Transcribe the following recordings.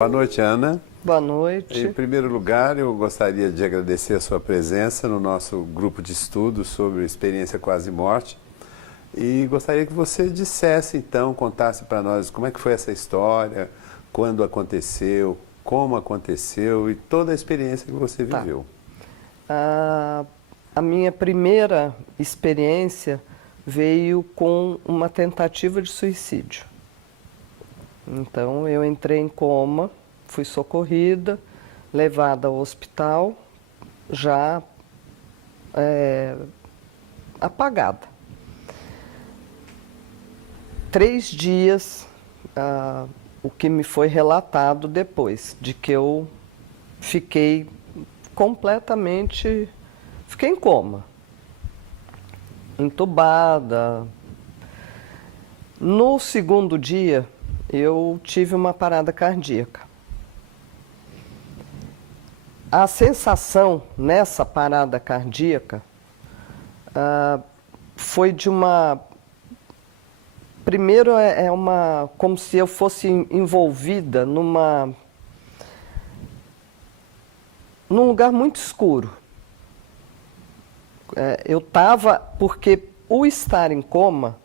Boa noite, Ana. Boa noite. Em primeiro lugar, eu gostaria de agradecer a sua presença no nosso grupo de estudos sobre experiência quase morte. E gostaria que você dissesse, então, contasse para nós como é que foi essa história, quando aconteceu, como aconteceu e toda a experiência que você viveu. A minha primeira experiência veio com uma tentativa de suicídio. Então, eu entrei em coma, fui socorrida, levada ao hospital, já apagada. 3 dias, o que me foi relatado depois, de que eu fiquei completamente, fiquei em coma, entubada. No segundo dia, eu tive uma parada cardíaca. A sensação nessa parada cardíaca foi de uma... Primeiro como se eu fosse envolvida num lugar muito escuro. Eu estava, porque o estar em coma,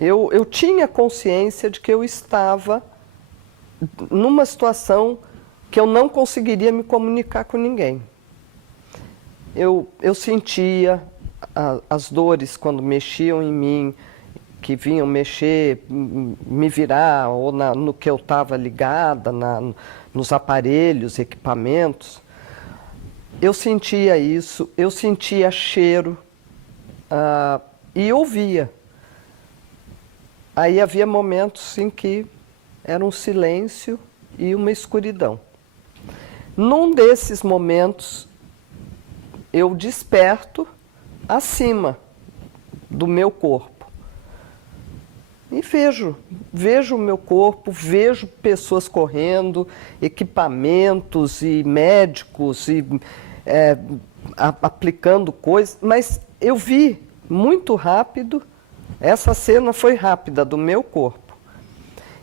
eu tinha consciência de que eu estava numa situação que eu não conseguiria me comunicar com ninguém. Eu sentia as dores quando mexiam em mim, que vinham mexer, me virar, ou no que eu estava ligada, nos aparelhos, equipamentos. Eu sentia isso, eu sentia cheiro e ouvia. Aí havia momentos em que era um silêncio e uma escuridão. Num desses momentos, eu desperto acima do meu corpo. E vejo o meu corpo, vejo pessoas correndo, equipamentos e médicos e aplicando coisas, mas eu vi muito rápido, essa cena foi rápida do meu corpo.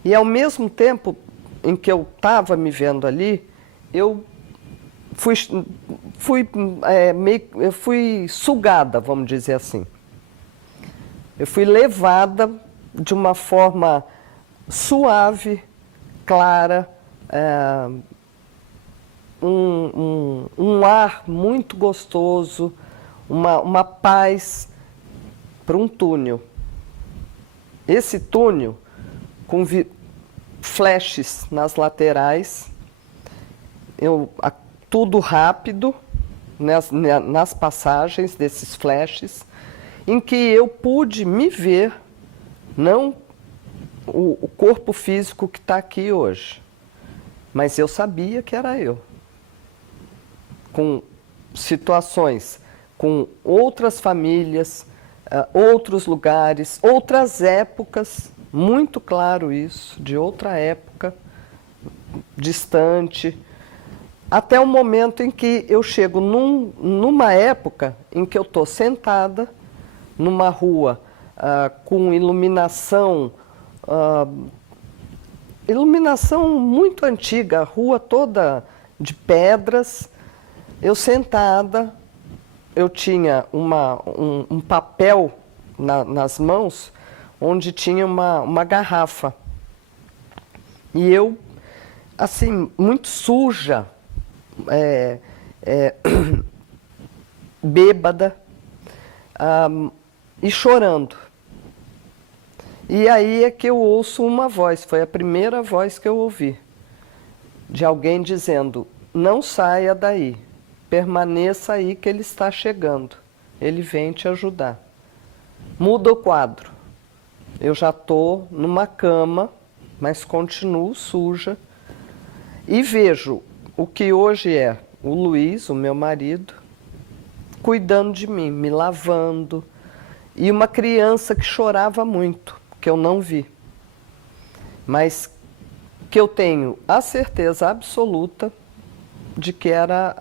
E ao mesmo tempo em que eu estava me vendo ali, eu fui sugada, vamos dizer assim. Eu fui levada de uma forma suave, clara, um ar muito gostoso, uma paz, para um túnel. Esse túnel com flashes nas laterais, tudo rápido nas passagens desses flashes, em que eu pude me ver, não o corpo físico que está aqui hoje, mas eu sabia que era eu. Com situações, com outras famílias, outros lugares, outras épocas, muito claro isso, de outra época, distante, até o momento em que eu chego numa época em que eu estou sentada numa rua com iluminação muito antiga, a rua toda de pedras. Eu sentada, eu tinha um papel nas mãos, onde tinha uma garrafa. E eu, assim, muito suja, bêbada, e chorando. E aí é que eu ouço uma voz, foi a primeira voz que eu ouvi, de alguém dizendo: não saia daí, permaneça aí que ele está chegando, ele vem te ajudar. Muda o quadro. Eu já estou numa cama, mas continuo suja, e vejo o que hoje é o Luiz, o meu marido, cuidando de mim, me lavando, e uma criança que chorava muito, que eu não vi, mas que eu tenho a certeza absoluta de que era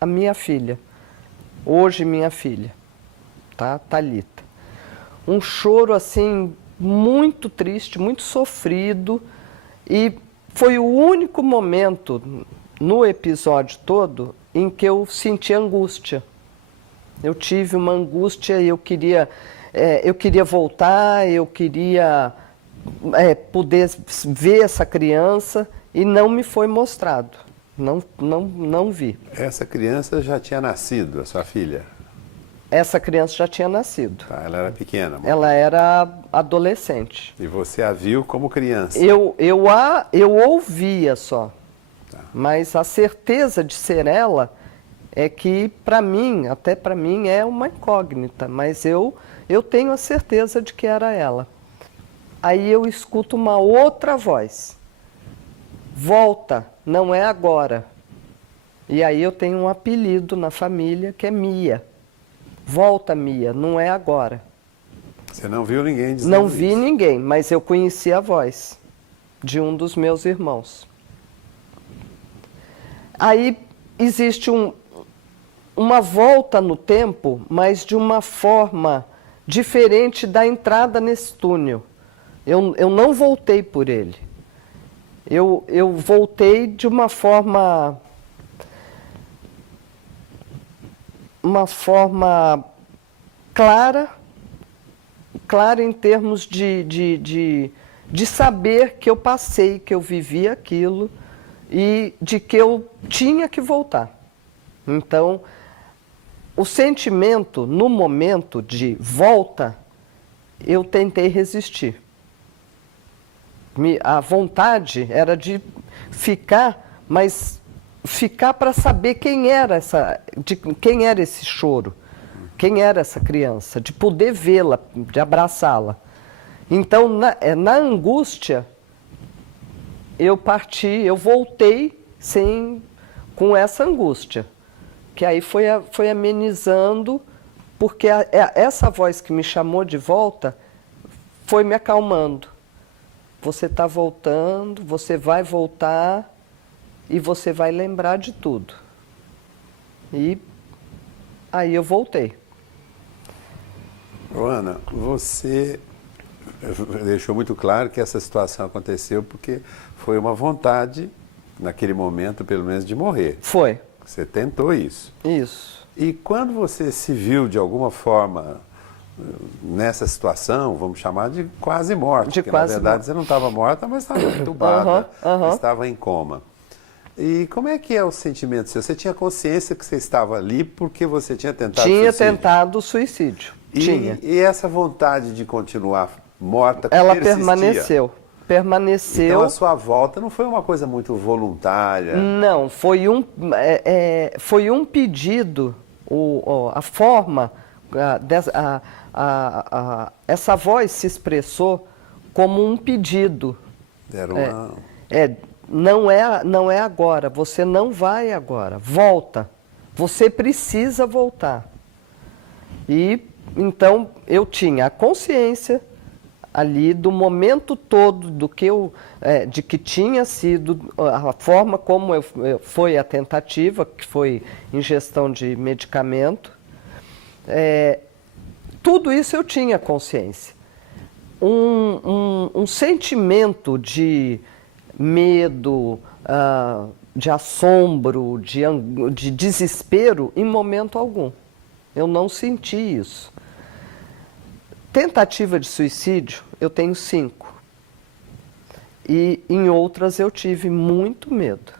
a minha filha, hoje minha filha, tá? Thalita. Um choro assim muito triste, muito sofrido, e foi o único momento no episódio todo em que eu senti angústia. Eu tive uma angústia e eu queria voltar, eu queria poder ver essa criança e não me foi mostrado. Não vi. Essa criança já tinha nascido, a sua filha? Essa criança já tinha nascido. Tá, ela era pequena. Ela era adolescente. E você a viu como criança? Eu ouvia só. Tá. Mas a certeza de ser ela é que, para mim, até para mim, é uma incógnita. Mas eu tenho a certeza de que era ela. Aí eu escuto uma outra voz. Volta, não é agora. E aí eu tenho um apelido na família que é Mia. Volta, Mia, não é agora. Você não viu ninguém dizendo isso? Não vi ninguém, mas eu conheci a voz de um dos meus irmãos. Aí existe uma volta no tempo, mas de uma forma diferente da entrada nesse túnel. Eu não voltei por ele. Eu voltei de uma forma clara em termos de saber que eu passei, que eu vivi aquilo e de que eu tinha que voltar. Então, o sentimento, no momento de volta, eu tentei resistir. A vontade era de ficar, mas ficar para saber quem era esse choro, quem era essa criança, de poder vê-la, de abraçá-la. Então, na angústia, eu voltei com essa angústia, que aí foi amenizando, porque essa voz que me chamou de volta foi me acalmando. Você está voltando, você vai voltar e você vai lembrar de tudo. E aí eu voltei. Ana, você deixou muito claro que essa situação aconteceu porque foi uma vontade, naquele momento, pelo menos, de morrer. Foi. Você tentou isso. Isso. E quando você se viu, de alguma forma, nessa situação, vamos chamar de quase morte, porque na verdade você não estava morta, mas estava entubada, estava em coma. E como é que é o sentimento seu? Você tinha consciência que você estava ali porque você tinha tentado suicídio? Tinha tentado suicídio. Tinha. E essa vontade de continuar morta ela persistia? Permaneceu. Então a sua volta não foi uma coisa muito voluntária? Não, foi um pedido, a forma, essa voz se expressou como um pedido. Era uma... Não é agora, você não vai agora, volta, você precisa voltar. E então eu tinha a consciência ali do momento todo de que tinha sido a forma como foi a tentativa, que foi ingestão de medicamento. Tudo isso eu tinha consciência. Um sentimento de medo, de assombro, de desespero, em momento algum. Eu não senti isso. Tentativa de suicídio, eu tenho 5. E em outras eu tive muito medo.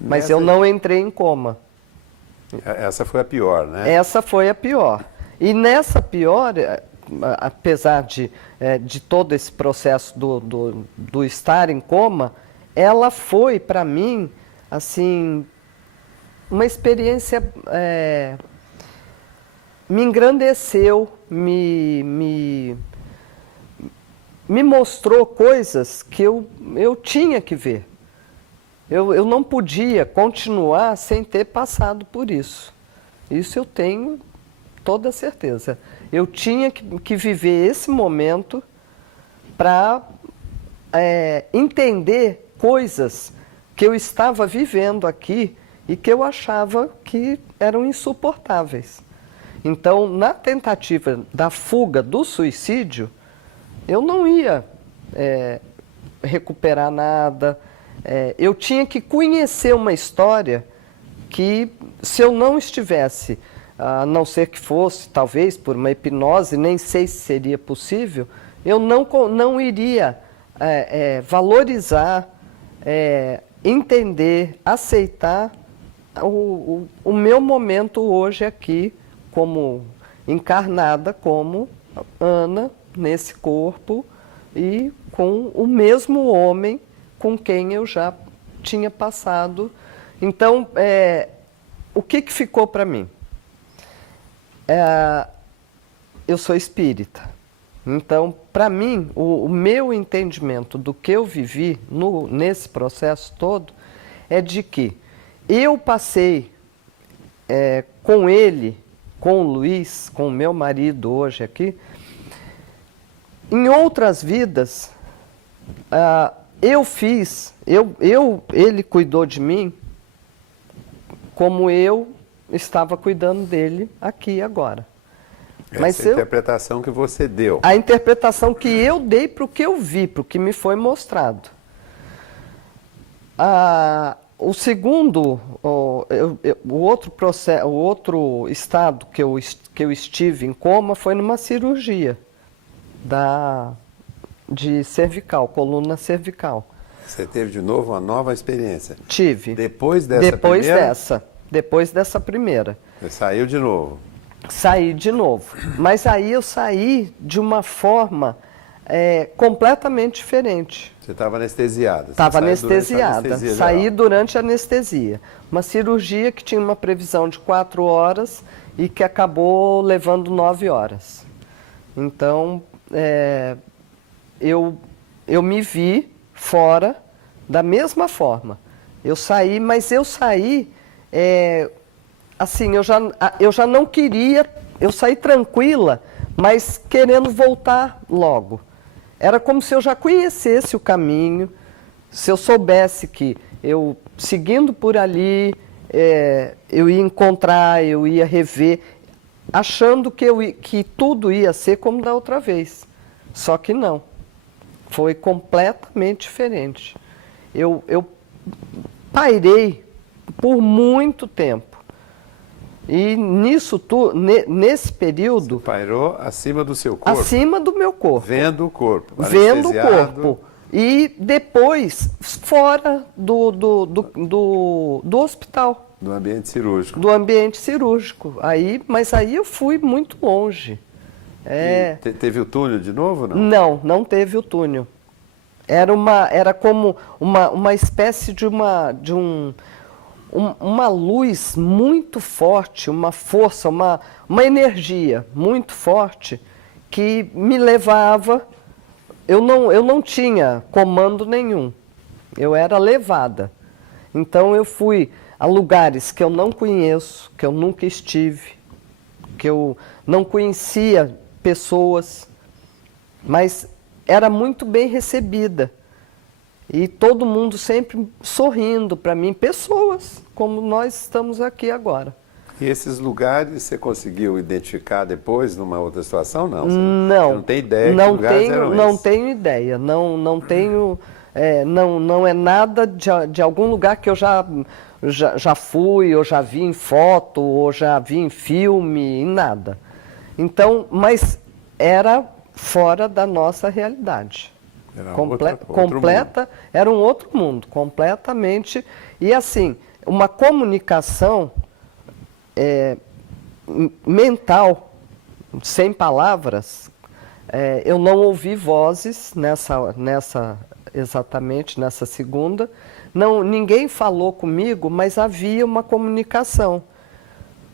Mas eu não entrei em coma. Essa foi a pior, né? Essa foi a pior. E nessa pior, apesar de todo esse processo do estar em coma, ela foi, para mim, assim, uma experiência... me engrandeceu, me mostrou coisas que eu tinha que ver. Eu não podia continuar sem ter passado por isso. Isso eu tenho toda certeza. Eu tinha que viver esse momento para entender coisas que eu estava vivendo aqui e que eu achava que eram insuportáveis. Então, na tentativa da fuga do suicídio, eu não ia recuperar nada. Eu tinha que conhecer uma história que, se eu não estivesse, a não ser que fosse, talvez, por uma hipnose, nem sei se seria possível, eu não iria valorizar, entender, aceitar o meu momento hoje aqui, como encarnada, como Ana, nesse corpo, e com o mesmo homem com quem eu já tinha passado. Então, o que ficou para mim? Eu sou espírita. Então, para mim, o meu entendimento do que eu vivi nesse processo todo é de que eu passei com ele, com o Luiz, com o meu marido hoje aqui, em outras vidas, ele cuidou de mim como eu estava cuidando dele aqui agora. Essa é a interpretação que você deu. A interpretação que eu dei para o que eu vi, para o que me foi mostrado. O segundo, o outro processo, o outro estado que eu estive em coma foi numa cirurgia de cervical, coluna cervical. Você teve de novo uma nova experiência? Tive. Depois dessa primeira? Depois dessa primeira. Você saiu de novo? Saí de novo. Mas aí eu saí de uma forma completamente diferente. Você estava anestesiada? Estava anestesiada. Saí durante a anestesia. Uma cirurgia que tinha uma previsão de 4 horas e que acabou levando 9 horas. Então, eu me vi fora da mesma forma. Eu saí, mas eu saí, assim, eu já não queria, eu saí tranquila, mas querendo voltar logo. Era como se eu já conhecesse o caminho, se eu soubesse que eu, seguindo por ali, eu ia encontrar, eu ia rever, achando que tudo ia ser como da outra vez. Só que não. Foi completamente diferente. Eu pairei por muito tempo. E nesse período... Você pairou acima do seu corpo? Acima do meu corpo. Vendo o corpo. Vendo o corpo. E depois, fora do hospital. Do ambiente cirúrgico. Do ambiente cirúrgico. Mas aí eu fui muito longe. Teve o túnel de novo, não? Não, não teve o túnel. Era como uma espécie de uma luz muito forte, uma força, uma energia muito forte que me levava. Eu não tinha comando nenhum. Eu era levada. Então eu fui a lugares que eu não conheço, que eu nunca estive, que eu não conhecia pessoas, mas era muito bem recebida. E todo mundo sempre sorrindo para mim, pessoas como nós estamos aqui agora. E esses lugares você conseguiu identificar depois, numa outra situação? Não. Não. Você não tem ideia que lugares eram esses? Não tenho ideia. Não tenho. Não é nada de algum lugar que eu já fui, ou já vi em foto, ou já vi em filme, em nada. Então, mas era fora da nossa realidade. Era Completa, era um outro mundo, completamente. E assim, uma comunicação mental, sem palavras. Eu não ouvi vozes exatamente nessa segunda. Ninguém falou comigo, mas havia uma comunicação.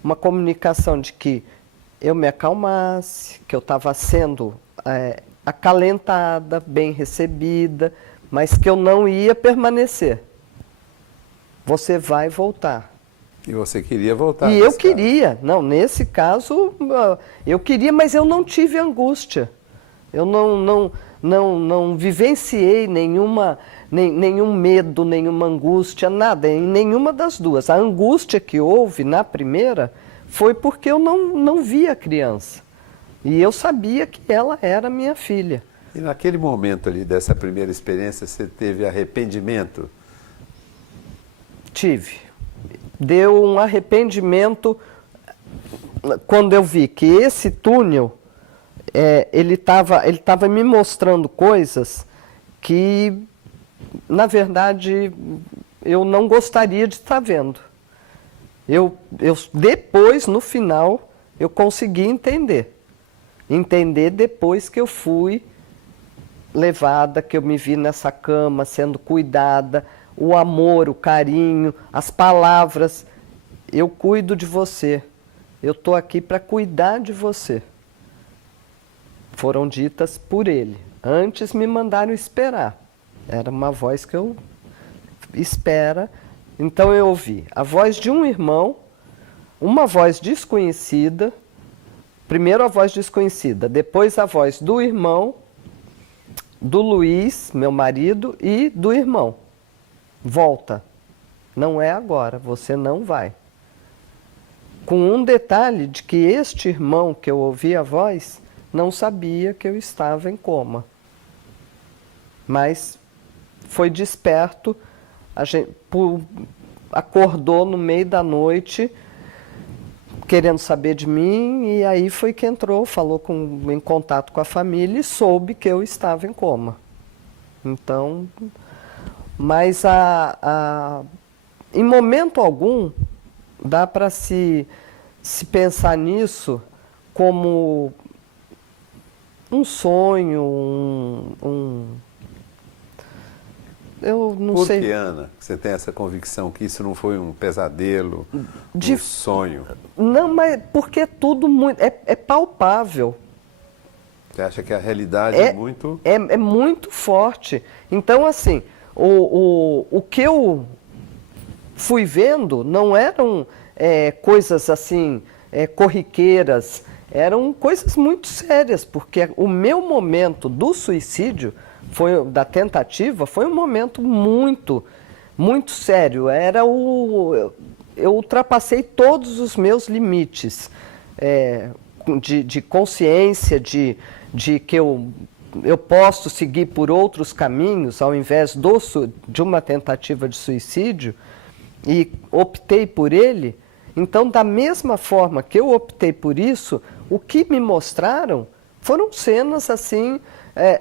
Uma comunicação de que eu me acalmasse, que eu estava sendo acalentada, bem recebida, mas que eu não ia permanecer. Você vai voltar. E você queria voltar? E eu queria. Não, nesse caso, eu queria, mas eu não tive angústia. Eu não vivenciei nenhum medo, nenhuma angústia, nada, em nenhuma das duas. A angústia que houve na primeira foi porque eu não via a criança. E eu sabia que ela era minha filha. E naquele momento ali dessa primeira experiência, você teve arrependimento? Tive. Deu um arrependimento quando eu vi que esse túnel, ele tava me mostrando coisas que, na verdade, eu não gostaria de estar vendo. Depois, no final, eu consegui entender. Entender depois que eu fui levada, que eu me vi nessa cama, sendo cuidada, o amor, o carinho, as palavras. Eu cuido de você. Eu estou aqui para cuidar de você. Foram ditas por ele. Antes me mandaram esperar. Era uma voz que eu espera. Então eu ouvi a voz de um irmão, uma voz desconhecida, primeiro a voz desconhecida, depois a voz do irmão, do Luiz, meu marido, e do irmão. Volta. Não é agora, você não vai. Com um detalhe de que este irmão que eu ouvi a voz não sabia que eu estava em coma. Mas foi desperto, acordou no meio da noite, querendo saber de mim, e aí foi que entrou, falou em contato com a família e soube que eu estava em coma. Então, mas em momento algum dá para se pensar nisso como um sonho, eu não sei. Por que, Ana, você tem essa convicção que isso não foi um pesadelo, um sonho? Não, mas porque tudo muito, é palpável. Você acha que a realidade é muito... É muito forte. Então, assim, o que eu fui vendo não eram coisas assim, corriqueiras, eram coisas muito sérias, porque o meu momento do suicídio, da tentativa, foi um momento muito, muito sério. Eu ultrapassei todos os meus limites de consciência, de que eu posso seguir por outros caminhos ao invés de uma tentativa de suicídio, e optei por ele. Então, da mesma forma que eu optei por isso, o que me mostraram foram cenas assim,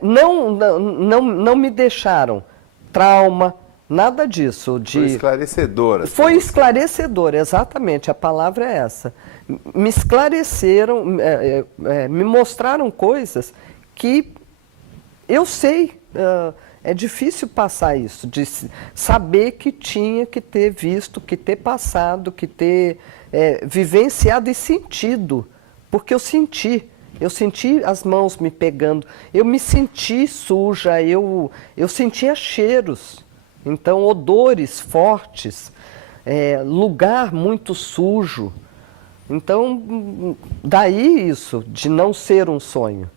não me deixaram trauma, nada disso. Foi esclarecedora. Foi esclarecedora, exatamente, a palavra é essa. Me esclareceram, me mostraram coisas que eu sei, é difícil passar isso, de saber que tinha que ter visto, que ter passado, que ter vivenciado e sentido, porque eu senti as mãos me pegando, eu me senti suja, eu sentia cheiros, então odores fortes, lugar muito sujo. Então, daí isso, de não ser um sonho.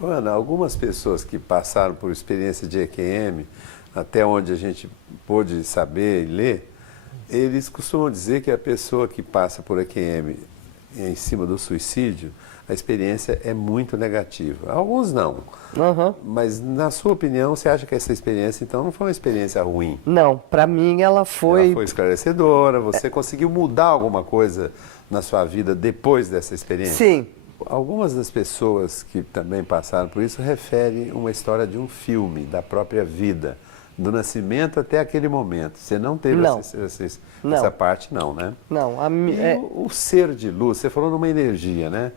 Ana, algumas pessoas que passaram por experiência de EQM, até onde a gente pôde saber e ler, eles costumam dizer que a pessoa que passa por EQM em cima do suicídio, a experiência é muito negativa. Alguns não. Uhum. Mas, na sua opinião, você acha que essa experiência, então, não foi uma experiência ruim? Não, para mim ela foi... Ela foi esclarecedora, você conseguiu mudar alguma coisa na sua vida depois dessa experiência? Sim. Algumas das pessoas que também passaram por isso referem uma história de um filme, da própria vida, do nascimento até aquele momento. Você não teve essa parte, não, né? Não. O ser de luz, você falou numa energia, né?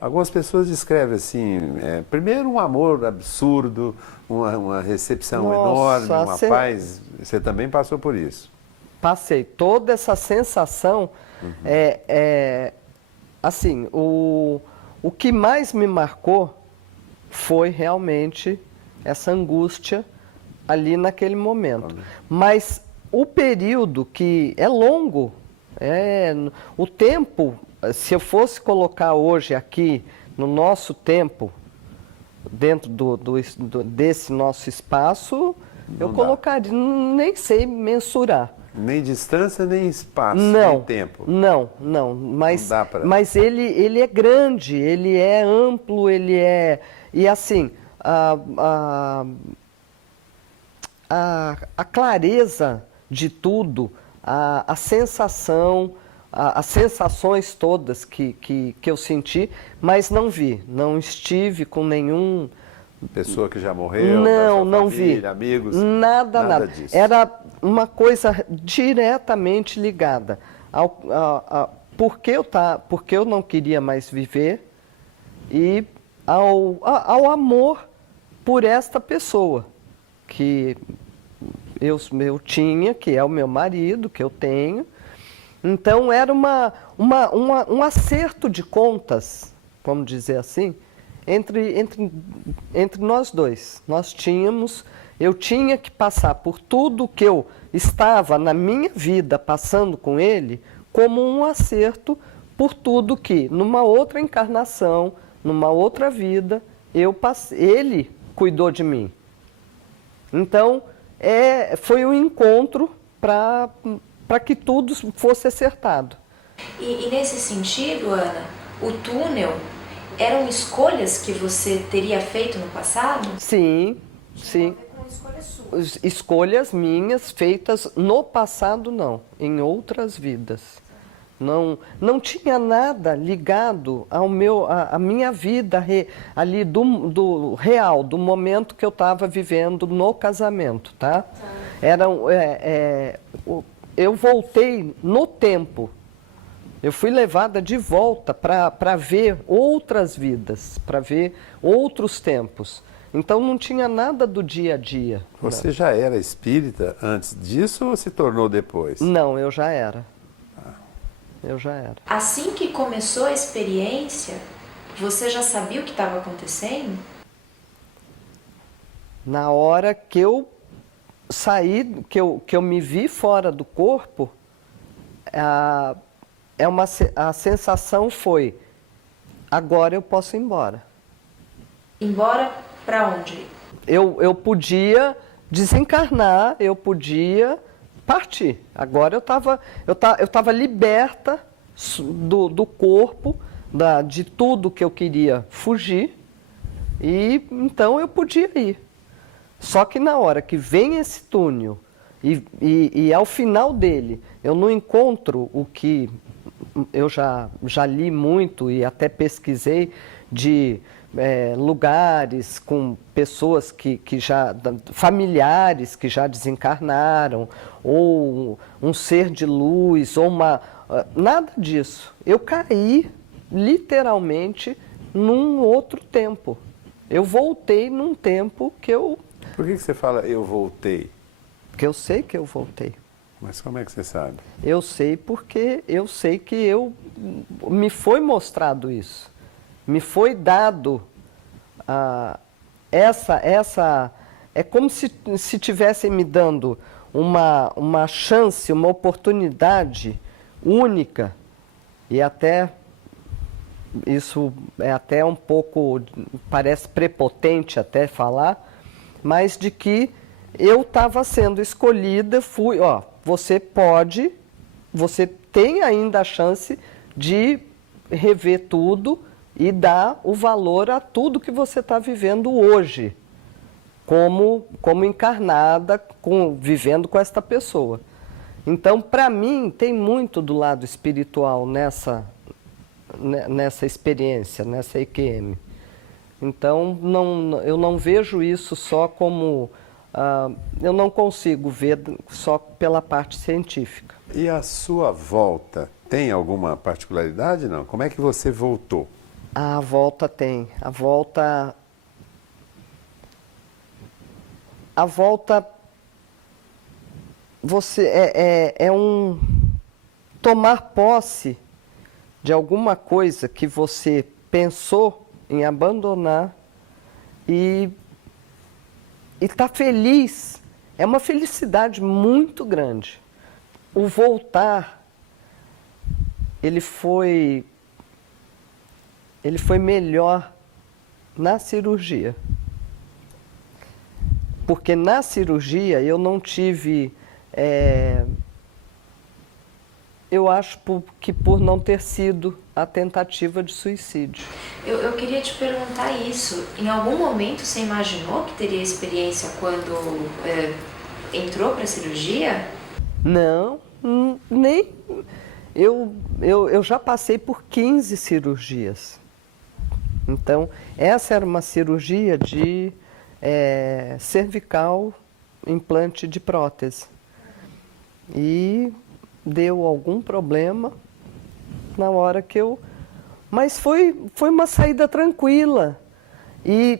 Algumas pessoas descrevem assim, primeiro um amor absurdo, uma recepção enorme, uma paz. Você também passou por isso? Passei. Toda essa sensação, assim, o que mais me marcou foi realmente essa angústia ali naquele momento. Mas o período que é longo, o tempo, se eu fosse colocar hoje aqui, no nosso tempo, dentro desse nosso espaço, eu colocaria, nem sei mensurar. Nem distância, nem espaço, nem tempo. Não. Mas ele é grande, ele é amplo, ele é... E assim, a, a clareza de tudo, a sensação, as sensações todas que eu senti, mas não vi, não estive com nenhum... Pessoa que já morreu, não, da sua não família, vi. amigos? Nada. Disso. Era uma coisa diretamente ligada porque eu não queria mais viver e ao amor por esta pessoa que eu tinha, que é o meu marido, que eu tenho. Então era um acerto de contas, vamos dizer assim, entre nós dois. Eu tinha que passar por tudo que eu estava na minha vida passando com ele, como um acerto por tudo que, numa outra encarnação, numa outra vida, ele cuidou de mim. Então, foi um encontro para que tudo fosse acertado. E nesse sentido, Ana, o túnel eram escolhas que você teria feito no passado? Sim. Escolhas minhas feitas no passado, não, em outras vidas. Não tinha nada ligado à minha vida ali do real, do momento que eu estava vivendo no casamento, tá? Eu voltei no tempo. Eu fui levada de volta para ver outras vidas, para ver outros tempos. Então não tinha nada do dia a dia. Você já era espírita antes disso ou se tornou depois? Não, eu já era. Eu já era. Assim que começou a experiência, você já sabia o que estava acontecendo? Na hora que eu saí, que eu me vi fora do corpo, a sensação foi: agora eu posso ir embora. Embora para onde? Eu podia desencarnar, eu podia partir. Agora eu estava liberta do corpo, de tudo que eu queria fugir, e então eu podia ir. Só que na hora que vem esse túnel e ao final dele eu não encontro o que eu já li muito e até pesquisei de lugares com pessoas familiares que já desencarnaram, ou um ser de luz, ou nada disso. Eu caí literalmente num outro tempo. Eu voltei num tempo que eu... Por que você fala eu voltei? Porque eu sei que eu voltei. Mas como é que você sabe? Eu sei porque eu sei que me foi mostrado isso. Me foi dado é como se tivessem me dando uma chance, uma oportunidade única, e até isso é até um pouco, parece prepotente até falar, mas de que eu estava sendo escolhida, você tem ainda a chance de rever tudo e dar o valor a tudo que você está vivendo hoje, como encarnada, vivendo com esta pessoa. Então, para mim, tem muito do lado espiritual nessa experiência, nessa EQM. Então, eu não vejo isso só como... eu não consigo ver só pela parte científica. E a sua volta tem alguma particularidade, não? Como é que você voltou? A volta tem. A volta é um tomar posse de alguma coisa que você pensou em abandonar e tá feliz. É uma felicidade muito grande. O voltar, ele foi melhor na cirurgia. Porque na cirurgia eu não tive... eu acho que por não ter sido a tentativa de suicídio. Eu queria te perguntar isso. Em algum momento você imaginou que teria experiência quando entrou para a cirurgia? Não, nem... Eu já passei por 15 cirurgias. Então, essa era uma cirurgia de cervical, implante de prótese. E deu algum problema na hora que eu... Mas foi uma saída tranquila e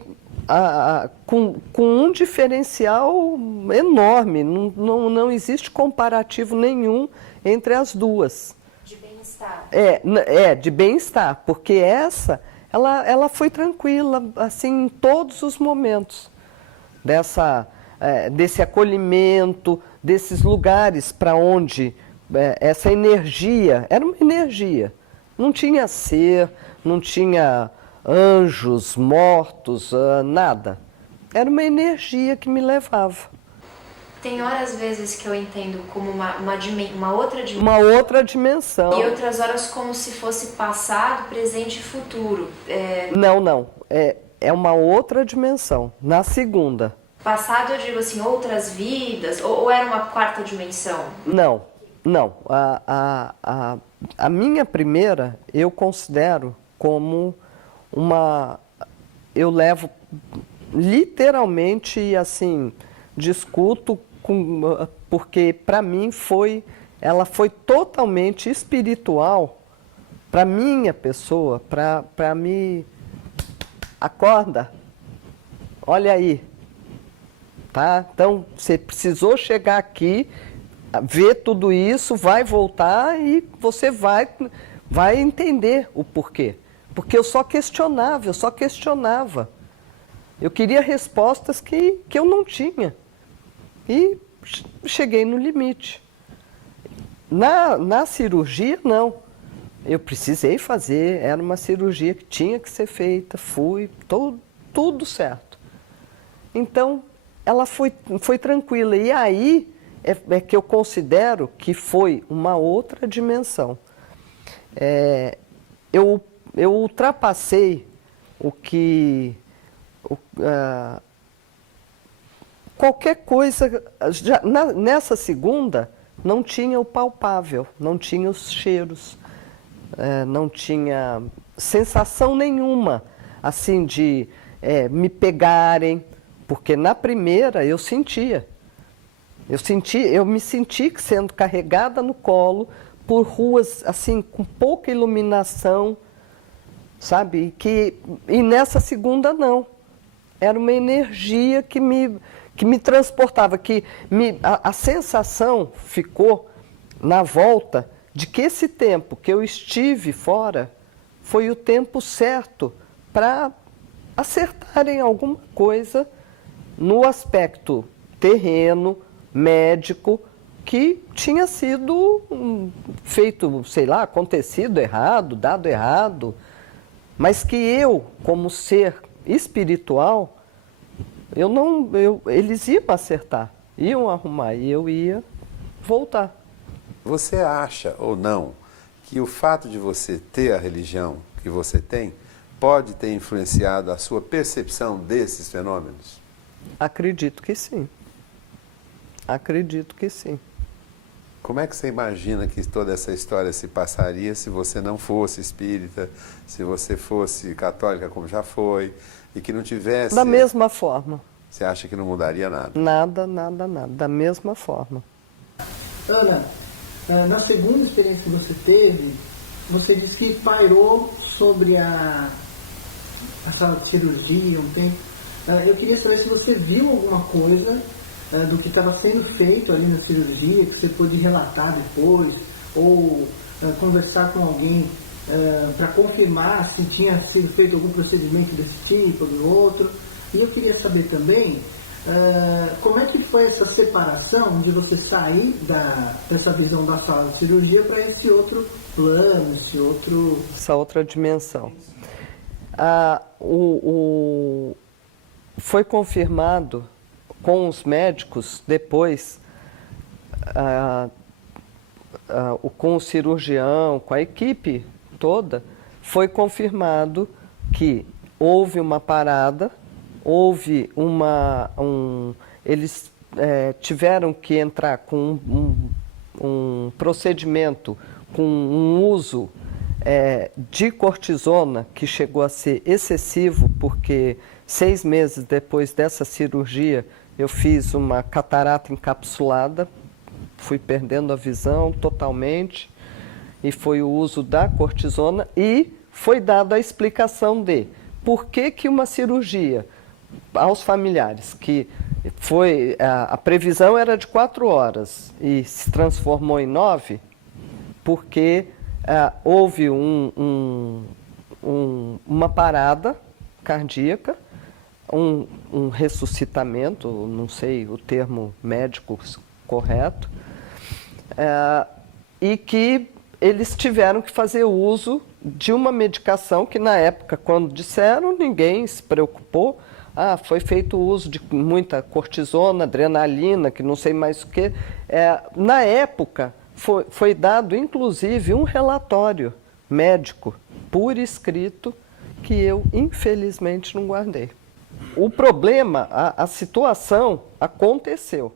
com um diferencial enorme. Não existe comparativo nenhum entre as duas. De bem-estar. De bem-estar, porque ela foi tranquila, assim, em todos os momentos desse acolhimento, desses lugares para onde essa energia, era uma energia, não tinha ser, não tinha anjos, mortos, nada. Era uma energia que me levava. Tem horas, às vezes, que eu entendo como uma outra dimensão. Uma outra dimensão. E outras horas como se fosse passado, presente e futuro. Não. É uma outra dimensão. Na segunda. Passado, eu digo assim, outras vidas? Ou era uma quarta dimensão? Não. A minha primeira, eu considero como uma... Eu levo literalmente, assim, discuto porque para mim ela foi totalmente espiritual para minha pessoa, para me... Acorda, olha aí, tá? Então, você precisou chegar aqui, ver tudo isso, vai voltar e você vai entender o porquê. Porque eu só questionava. Eu queria respostas que eu não tinha. E cheguei no limite. Na cirurgia, não. Eu precisei fazer, era uma cirurgia que tinha que ser feita, fui, tudo certo. Então, ela foi tranquila. E aí é que eu considero que foi uma outra dimensão. Eu ultrapassei qualquer coisa. Nessa segunda, não tinha o palpável, não tinha os cheiros, não tinha sensação nenhuma, assim, de me pegarem, porque na primeira eu sentia. Eu me senti sendo carregada no colo por ruas, assim, com pouca iluminação, sabe? E nessa segunda, não. Era uma energia que me transportava, a sensação ficou na volta de que esse tempo que eu estive fora foi o tempo certo para acertarem alguma coisa no aspecto terreno, médico, que tinha sido feito, sei lá, acontecido errado, dado errado, mas que eu, como ser espiritual, eles iam acertar, iam arrumar e eu ia voltar. Você acha ou não que o fato de você ter a religião que você tem pode ter influenciado a sua percepção desses fenômenos? Acredito que sim. Acredito que sim. Como é que você imagina que toda essa história se passaria se você não fosse espírita, se você fosse católica como já foi, e que não tivesse... Da mesma forma. Você acha que não mudaria nada? Nada. Da mesma forma. Ana, na segunda experiência que você teve, você disse que pairou sobre a sala de cirurgia um tempo. Eu queria saber se você viu alguma coisa do que estava sendo feito ali na cirurgia, que você pôde relatar depois, ou conversar com alguém para confirmar se tinha sido feito algum procedimento desse tipo ou do outro. E eu queria saber também como é que foi essa separação de você sair dessa visão da sala de cirurgia para esse outro plano, essa outra dimensão. Foi confirmado com os médicos depois, com o cirurgião, com a equipe toda, foi confirmado que houve uma parada, houve eles tiveram que entrar com um procedimento, com um uso de cortisona que chegou a ser excessivo, porque 6 meses depois dessa cirurgia eu fiz uma catarata encapsulada, fui perdendo a visão totalmente, e foi o uso da cortisona, e foi dada a explicação de por que uma cirurgia aos familiares, que foi a previsão era de 4 horas e se transformou em 9, porque houve uma parada cardíaca, um ressuscitamento, não sei o termo médico correto, e que eles tiveram que fazer uso de uma medicação que, na época, quando disseram, ninguém se preocupou. Foi feito uso de muita cortisona, adrenalina, que não sei mais o que. Na época, foi dado, inclusive, um relatório médico por escrito que eu, infelizmente, não guardei. O problema, a situação aconteceu.